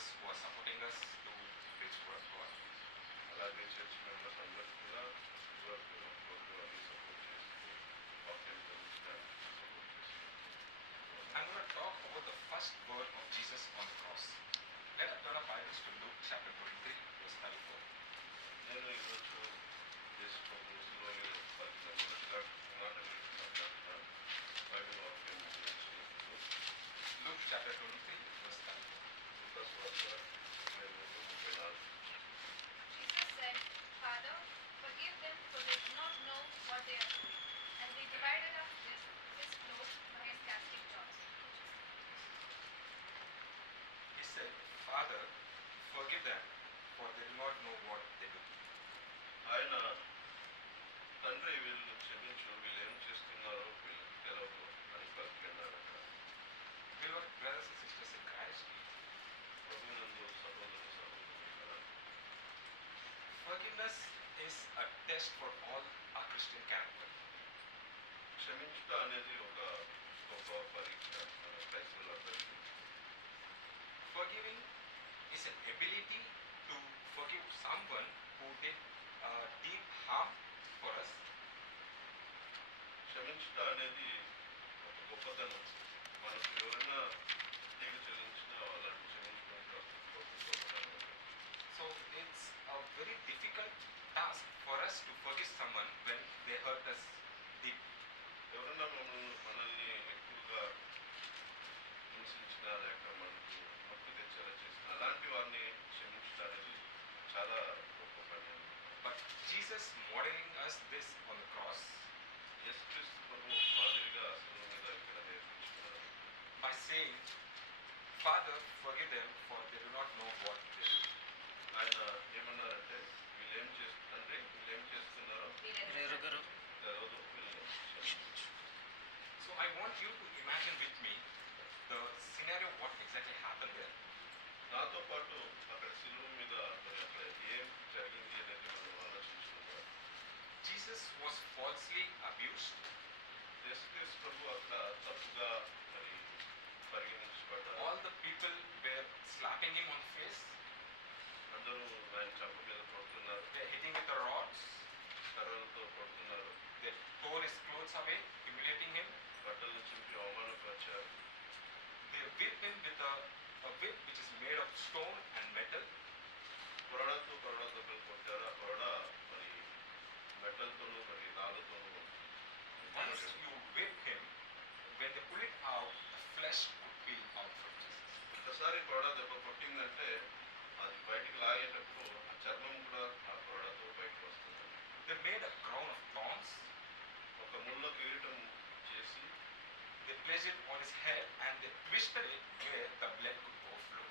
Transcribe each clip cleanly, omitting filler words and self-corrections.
members who are supporting us to preach word of God. అలాగే church members అందరికీ కూడా work అన్ని support చేస్తూ వాక్యాన్ని చదివించడానికి సపోర్ట్ చేస్తూ I'm going to talk about the first word of Jesus on the cross. Let us turn our Bibles to Luke chapter 23, verse 34. నేను ఈరోజు దేశప్రభు శిలువ మీద పలికిన మొదటిగా మాట గురించి మాట్లాడుతున్నాను. బైబిల్ వాక్యం నేర్చుకున్నప్పుడు Luke chapter 23, verse 34. లూకాసు వార్త 23:34. Jesus said, Father, forgive them, for they do not know what they are doing. And they divided up his clothes by his casting lots. He said, Father, forgive them, for they do not know what they do. ఆయన తండ్రి వీళ్ళు క్షమించు, వీళ్ళు ఏం చేస్తున్నారో వీళ్ళకి తెలవదు అని పలికినాడు. అక్కడ Beloved brothers and sisters in Christ, ప్రభునందు సహోదరు సహోదరులారా, forgiveness is a test for all our Christian character. క్షమించుట అనేది ఒక గొప్ప పరీక్ష మన క్రైస్తవులందరికీ. Forgiving is an ability to forgive someone who did deep harm for us. క్షమించుట అనేది ఒక గొప్పతనం. మనకు ఎవరైనా తీరు చెల్లించినా వాళ్ళని క్షమించుకుంటే ఒక గొప్పతనం. So it's a very difficult task for us to forgive someone when they hurt us deep. ఎవరైనా మనల్ని ఎక్కువగా హింసించినా లేక మనకు నొప్పి తెచ్చేలా చేసిన అలాంటి వారిని క్షమించడం అనేది చాలా గొప్ప పని. But Jesus modeling us this on the cross యేసుక్రీస్తు ప్రభువు మాదిరిగా శిలువ మీద ఇక్కడ నేర్పించుకున్నారు. by saying, Father, forgive them, for they do not know what they do. ఆయన ఏమన్నారంటే వీళ్ళు ఏం చేస్తుంటే వీళ్ళు ఏం చేస్తున్నారో తెలవదు, వీళ్ళని క్షమించు. So I want you to imagine with me the scenario, what exactly happened there. నాతో పాటు అక్కడ శిలువ మీద మరి అక్కడ ఏం జరిగింది అనేది మనం ఆలోచించుకుంటాం. Jesus was falsely abused. యేసుక్రీస్తు ప్రభు అక్కడ తప్పుగా మరి పరిగణించబడ్డారు. All the people were slapping him on the face. అందరూ ఆయన చంప మీద కొడుతున్నారు, They were hitting with the rods. కర్రలతో కొడుతున్నారు, They tore his clothes away, humiliating him. బట్టలు చింపి అవమానపరిచారు. They whipped him with a whip which is made of stone and metal. కొరడాతో కొరడా దెబ్బలు కొట్టారు. ఆ కొరడ మరి మెట్టలతోనూ మరి రాళ్ళతోనూ. Once you whip him, when they pull it out, the flesh could be out from Jesus. ఒకసారి కొరడా దెబ్బ కొట్టిందంటే అది బయటికి లాగేటప్పుడు ఆ చర్మం కూడా ఆ కొరడాతో బయటకు వస్తుంది. They made a crown of thorns. ఒక ముళ్ళ కిరీటం చేసి They placed it on his head and they twisted it where the blood could overflow.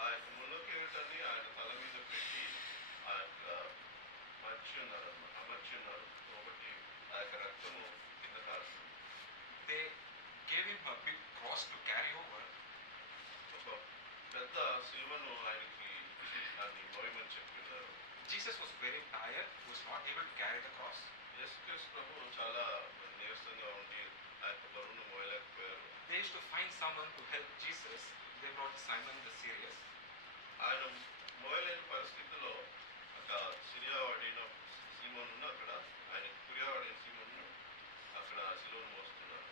ఆ యొక్క ముళ్ళ కిరీటాన్ని ఆయన తల మీద పెట్టి ఆ యొక్క అమర్చి ఉన్నారు. ఒకటి ఆ యొక్క రక్తము కింద కారుతుంది. They gave him a big cross to carry over. ఒక పెద్ద సిలువను ఆయనకి దాన్ని మోయమని చెప్తున్నారు. Jesus was very tired. He was not able to carry the cross. యేసుక్రీస్తు ప్రభు చాలా నీరసంగా ఉండి ఆ యొక్క బరువును మోయలేకపోయారు. They used to find someone to help Jesus. They brought Simon the Syrian. ఆయన మోయలేని పరిస్థితిలో అక్కడ సిరియావాడైన సీమోను అక్కడ ఆయన కురియావాడైన సీమోను అక్కడ సిలువను మోస్తున్నారు.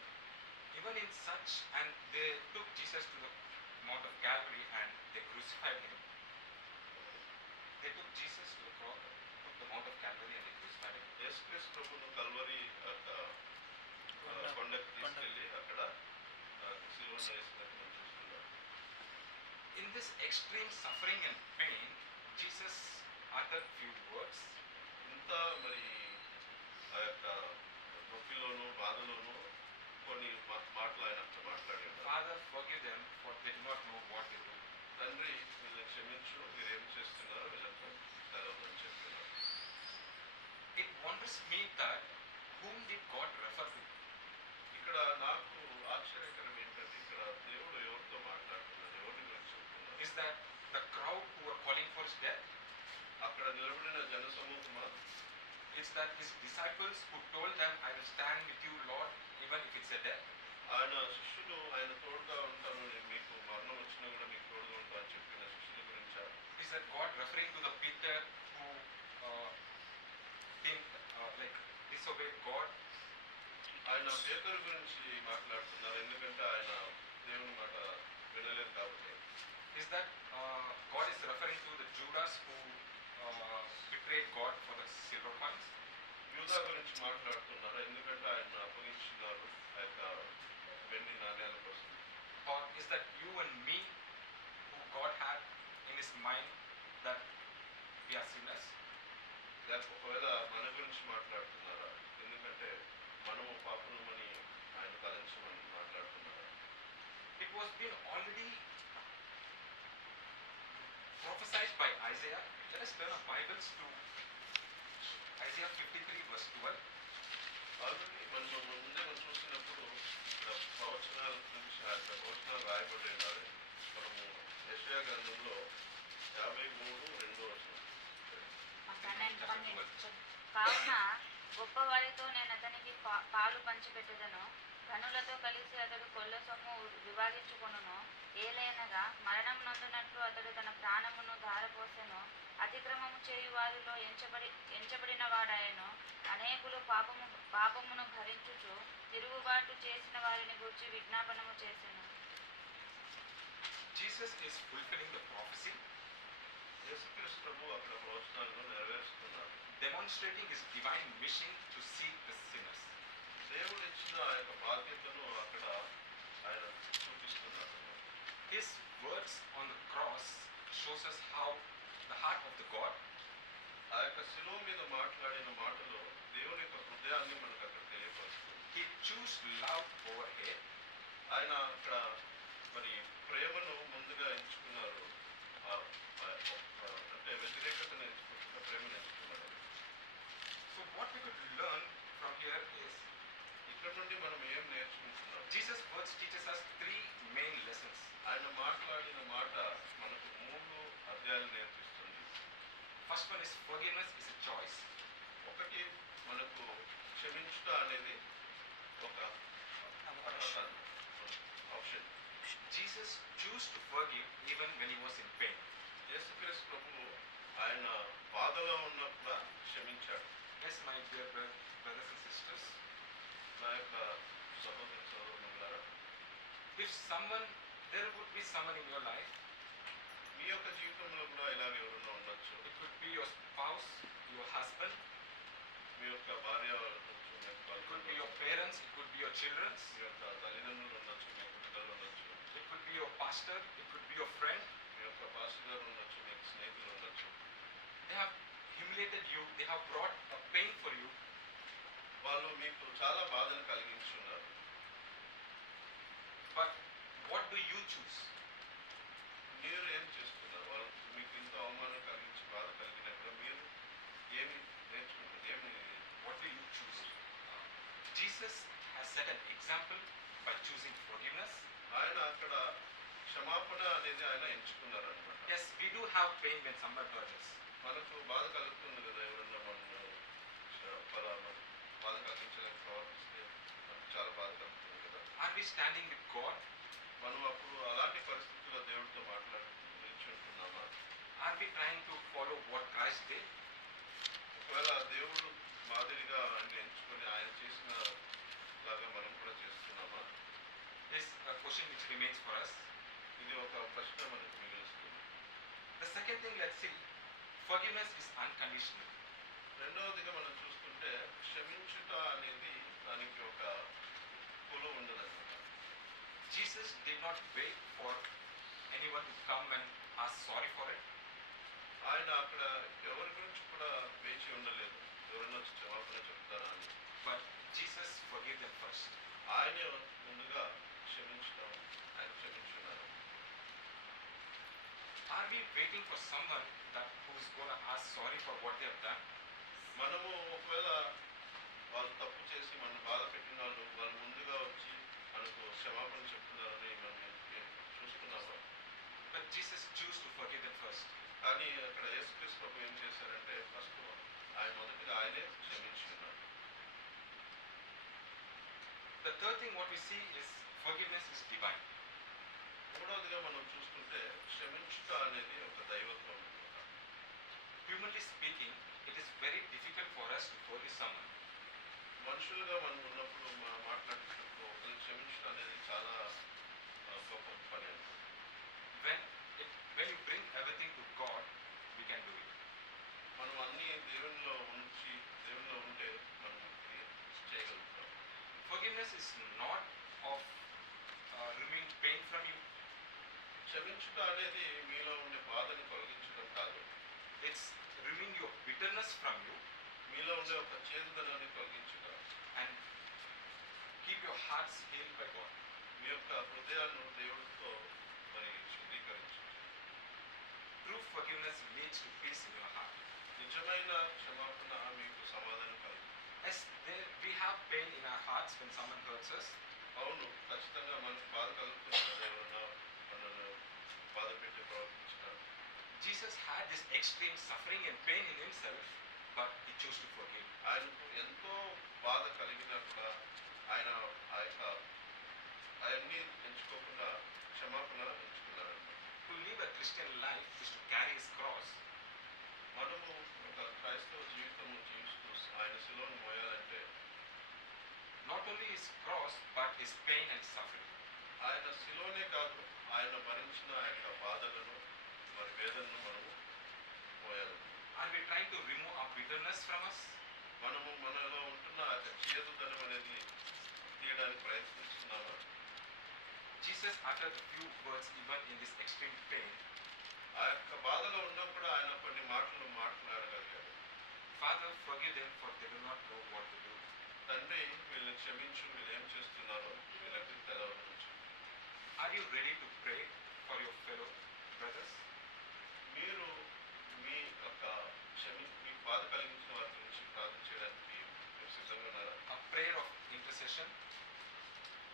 Even in such, and they took Jesus to the Mount of Calvary and they crucified him. They took Jesus to the Mount of Calvary and they crucified him. యేసుక్రీస్తు ప్రభును కల్వరి కొండకు తీసుకెళ్ళి అక్కడ సిలువను వేసినట్టు మనం చూస్తున్నాం. In this extreme suffering and pain, Jesus uttered few words. ఇంత మరి ఆ యొక్క నొప్పిలోను బాధలోను కొన్ని మాటలు ఆయన అక్కడ మాట్లాడారు. Father, forgive them, for they do not know what they do. తండ్రి వీళ్ళని క్షమించు, మీరు ఏం చేస్తున్నారో వీళ్ళకు తెలవదని చెప్తున్నారు. It wonders me that whom did God refer to? ఇక్కడ నాకు ఆశ్చర్యకరం ఏంటంటే ఇక్కడ దేవుడు ఎవరితో మాట్లాడుతున్నారు, ఎవరిని గురించి చెప్తున్నారు. Is that the crowd who were calling for his death? అక్కడ నిలబడిన జన సమూహమా? It's that his disciples who told them, I will stand with you, Lord, even if it's a death. ఆయన శిష్యులు ఆయన తోడుగా ఉంటాను, నేను మీకు మరణం వచ్చినా కూడా మీకు తోడుగా ఉంటాను అని చెప్పిన శిష్యులు Is that God referring to the Peter who uh, didn't like disobeyed God? ఆయన పేతురు గురించి మాట్లాడుతున్నారు, ఎందుకంటే ఆయన దేవుని మాట వినలేదు కాబట్టి. Is that God is referring to the Judas who betrayed God for the silver coins? యూదా గురించి మాట్లాడుతున్నారు, ఎందుకంటే ఆయన అప్పగించినారు ఆ యొక్క వెండి నాణ్యాల కోసం. Or is that you and me who God had in his mind that we are sinners? లేక ఒకవేళ మన గురించి మాట్లాడుతున్నారా, ఎందుకంటే మనము పాపులమని ఆయన తలంచమని మాట్లాడుతున్నారా? It was been already prophesied by Isaiah. Let us turn our Bibles to Isaiah 53 verse 12. Already మనం ముందే మనం చూసినప్పుడు ప్రవచనాల గురించి ఆ యొక్క ప్రవచనాలు రాయబడి ఉండాలి. మనము యెషయా గ్రంథంలో 53:2 కావున గొప్పవారితో నేను అతనికి పాలు పంచిపెట్టెదను, ధనులతో కలిసి అతడు కొల్ల సొమ్ము విభాగించుకొనును. ఏలైనగా మరణం నందునట్లు అతడు తన ప్రాణమును ధారపోసెను, అతిక్రమము చేయు వారిలో ఎంచబడిన వాడాయను. అనేకులు పాపమును భరించుచు తిరుగుబాటు చేసిన వారిని గూర్చి విజ్ఞాపనము చేసెను. Jesus is fulfilling the prophecy, యేసుక్రీస్తు ప్రభు అక్కడ ప్రవచనాలను నెరవేరుస్తున్నారు, demonstrating his divine mission to seek the sinners. దేవుడు ఇచ్చిన ఆ యొక్క బాధ్యతను అక్కడ ఆయన చూపిస్తున్నారు. His words on the cross shows us how the heart of the God, ఆ యొక్క శిలువ మీద మాట్లాడిన మాటలో దేవుని యొక్క హృదయాన్ని మనకు అక్కడ తెలియపరుస్తుంది. he chose love over hate. ఆయన అక్కడ మరి ప్రేమను ముందుగా ఎంచుకున్నారు, అంటే వ్యతిరేకతను ఎంచుకుంటున్న ప్రేమను ఎంచుకున్నారు. So what we could learn from here is ఇక్కడ నుండి మనం ఏం నేర్చుకుంటున్నాం? Jesus' words teaches us three main lessons. ఆయన మాట్లాడిన మాట మనకు 3 అధ్యాయాలు నేర్పిస్తుంది. First one is forgiveness is a choice. ఒకటి, మనకు క్షమించుట అనేది ఒక option. Jesus chose to forgive even when he was in pain. యేసుక్రీస్తు ప్రభువు ఆయన బాధలో ఉన్నప్పుడు క్షమించాడు. Yes, my dear brothers and sisters, నా యొక్క సహోదరి సహోదరులారా, if there would be someone in your life, మీ యొక్క జీవితంలో కూడా ఇలాగ ఎవరైనా ఉండొచ్చు. it could be your spouse, your husband, మీ యొక్క భార్య ఉండొచ్చు, మీ యొక్క it could భర్త be your ఉండొచ్చు, parents, it could be your children, మీ యొక్క తల్లిదండ్రులు ఉండొచ్చు, మీ యొక్క పిల్లలు ఉండొచ్చు, it could be your pastor, it could be your friend. మీ యొక్క పాస్టర్ గారు ఉండొచ్చు, మీ యొక్క స్నేహితులు ఉండొచ్చు. They have humiliated you, they have brought a pain for you. వాళ్ళు మీకు చాలా బాధను కలిగించున్నారు. But what do you choose? మీరు ఏం చేస్తున్నారు? వాళ్ళు మీకు ఇంత అవమానం కలిగించి బాధ కలిగినప్పుడు మీరు ఏమి నేర్చుకుంటారు? What do you choose? Jesus has set an example by choosing forgiveness. ఆయన అక్కడ క్షమాపణ అనేది ఆయన ఎంచుకున్నారు అనమాట. Yes, we do have pain when someone hurts us. మనకు బాధ కలుగుతుంది కదా, ఎవరన్నా మనల్ని బాధ కలిగించడానికి ప్రవర్తిస్తే మనకు చాలా బాధ కలుగుతుంది కదా. Are we standing with God? మనం అప్పుడు అలాంటి పరిస్థితుల్లో దేవుడితో నిలిచి ఉంటున్నామా? Are we trying to follow what Christ did? ఒకవేళ దేవుడు మాదిరిగా ఆయన ఎంచుకొని ఆయన చేసిన లాగా మనం కూడా చేస్తున్నామా? Is a question which remains for us. ఇది ఒక ప్రశ్న మనకు మిగులుస్తుంది. The second thing, let's see, forgiveness is unconditional. రెండవదిగా మనం చూస్తుంటే క్షమించుట అనేది దానికి ఒక కొలువు ఉండదన్నమాట. Jesus did not wait for anyone to come and ask sorry for it. ఆయన అక్కడ ఎవరి గురించి కూడా వేచి ఉండలేదు, ఎవరైనా వచ్చి క్షమాపణ చెప్తారా అని. But Jesus forgave them first. ఆయనే ముందుగా క్షమించడం, ఆయన క్షమించున్నారు. Are we waiting for someone who's going to ask sorry for what they have done? మనము ఒకవేళ వాళ్ళు తప్పు చేసి మనం బాధ పెట్టిన వాళ్ళు ముందుగా వచ్చి మనకు క్షమాపణ చెప్తున్నారని మనం చూస్తున్నాము. But Jesus chose to forgive them first. కానీ అక్కడ యేసుక్రీస్తు ప్రభు ఏం చేశారంటే ఫస్ట్ ఆయన మొదటిగా ఆయనే క్షమించున్నారు. The third thing what we see is forgiveness is divine. మూడవదిగా మనం చూస్తుంటే క్షమించుట అనేది ఒక దైవత్వం అన్నమాట. Humanly speaking, it is very difficult for us to forgive someone. మనుషులుగా మనం ఉన్నప్పుడు మనం మాట్లాడేటప్పుడు ఒకరిని క్షమించడం అనేది చాలా గొప్ప పని అన్నమాట. When when you bring everything to God, we can do it. మనం అన్ని దేవునిలో ఉంటే మనం ఇది చేయగలుగుతాం. Forgiveness is not of removing pain from you. క్షమించుట అనేది మీలో ఉండే బాధని తొలగించడం కాదు. It's removing your bitterness from you మీలో ఉండే ఒక చేదుదనాన్ని తొలగించుట and keep your hearts healed by God. మీ యొక్క హృదయాలను దేవుడితో మరి శుద్ధీకరించు. True forgiveness leads to peace in your heart. నిజమైన క్షమాపణ మీకు సమాధానం కలుగుతుంది. As we have pain in our hearts when someone hurts us, అవును, ఖచ్చితంగా మనకు బాధ కలుగుతుంది ఎవరన్నా మనల్ని బాధ పెట్టి ప్రవర్తించడం. Jesus had this extreme suffering and pain in himself, but he chose to forgive. ఆయనకు ఎంతో బాధ కలిగినా కూడా ఆయన ఆ యొక్క అవన్నీ ఎంచుకోకుండా క్షమాపణ ఎంచుకున్నారన్నమాట. To live a Christian life is to carry his cross. మనము ఒక క్రైస్తవ జీవితము జీవిస్తూ ఆయన శిలువను మోయాలంటే Not only his cross, but his pain and suffering. ఆయన శిలువనే కాదు, ఆయన భరించిన ఆ యొక్క బాధలను మరి వేదనను మనము మోయాలి. Are we trying to remove our bitterness from us? మనము మనలో ఉంటున్న ఆ యొక్క చేదుదనం అనేది తీయడానికి ప్రయత్నిస్తున్నామా? Jesus uttered a few words even in this extreme pain. ఆ యొక్క బాధలో ఉన్నప్పుడు ఆయన కొన్ని మాటలు మాట్లాడగలిగారు. Father, forgive them, for they do not know what to do. తండ్రి, వీళ్ళని క్షమించు, వీళ్ళు ఏం చేస్తున్నారో వీళ్ళకి తెలవవచ్చు. Are you ready to pray for your fellow brothers? మీరు మీ యొక్క మీకు బాధ కలిగించిన వారి గురించి ప్రార్థన చేయడానికి మీరు సిద్ధంగా ఉన్నారా? A prayer of intercession.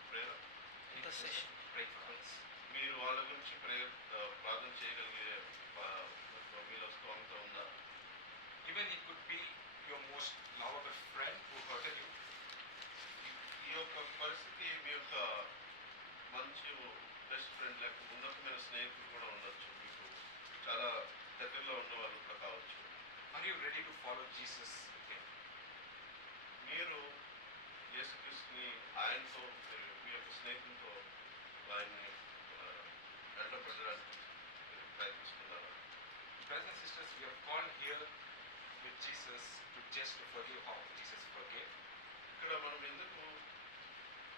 Prayer Intercession. Pray for us. మీరు వాళ్ళ గురించి ప్రార్థన చేయగలిగే మీలో స్తోమత ఉందా? Even it could be your most lovable friend who hurted you. ఈ యొక్క పరిస్థితి మీ యొక్క మంచి బెస్ట్ ఫ్రెండ్ లేక ఉన్నతమైన స్నేహితులు కూడా ఉండొచ్చు, మీకు చాలా దగ్గరలో ఉన్న వాళ్ళు కూడా కావచ్చు. Are you ready to follow Jesus with him? మీరు యేసుక్రీస్తుని ఆయనతో మీ యొక్క స్నేహితులతో ఆయన్ని వెంటబడడానికి ప్రయత్నిస్తున్నారా? Brothers and sisters, we are called here with Jesus to just to forgive how Jesus forgave. ఇక్కడ మనం ఎందుకు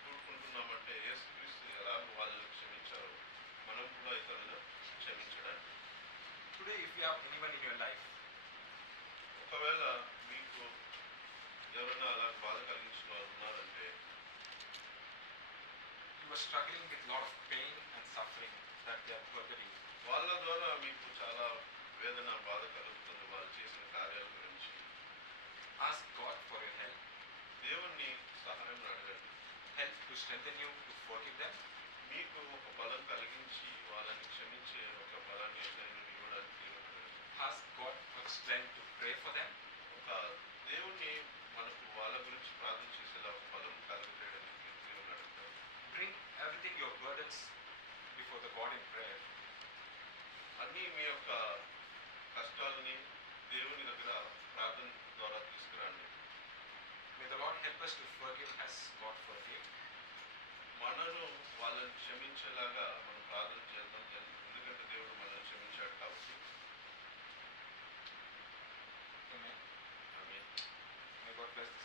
కూడుకుంటున్నామంటే యేసుక్రీస్తు ఎలా వాళ్ళని క్షమించారో మనం కూడా ఇతరులను క్షమించడానికి. Today, if you have anyone in your life ఒకవేళ మీకు ఎవరైనా అలా బాధ కలిగించిన వారు ఉన్నారంటే you are struggling with a lot of pain and suffering that they are burdening, వాళ్ళ ద్వారా మీకు చాలా వేదన బాధ కలుగుతుంది వాళ్ళు చేసిన కార్యాల గురించి. ask God for your help. దేవుణ్ణి సహాయం అడగండి. Help to strengthen you to forgive them. మీకు ఒక బలం కలిగించి వాళ్ళని క్షమించే ఒక బలాన్ని దేవుని ఇవ్వడానికి దేవుని అడగండి. Ask God for the strength to pray for them. ఒక దేవుణ్ణి మనకు వాళ్ళ గురించి ప్రార్థన చేసేలా ఒక బలం కలుగజేయడానికి దేవుని అడగండి. Bring everything, your burdens, before the God in prayer. అన్నీ మీ యొక్క కష్టాలని దేవుని దగ్గర ప్రార్థన ద్వారా తీసుకురండి. May the Lord help us to forgive as God forgave. మనను వాళ్ళని క్షమించేలాగా మనం ప్రార్థన చేద్దాం, ఎందుకంటే దేవుడు మనల్ని క్షమించాడు కాబట్టి. Amen. Amen. May God bless this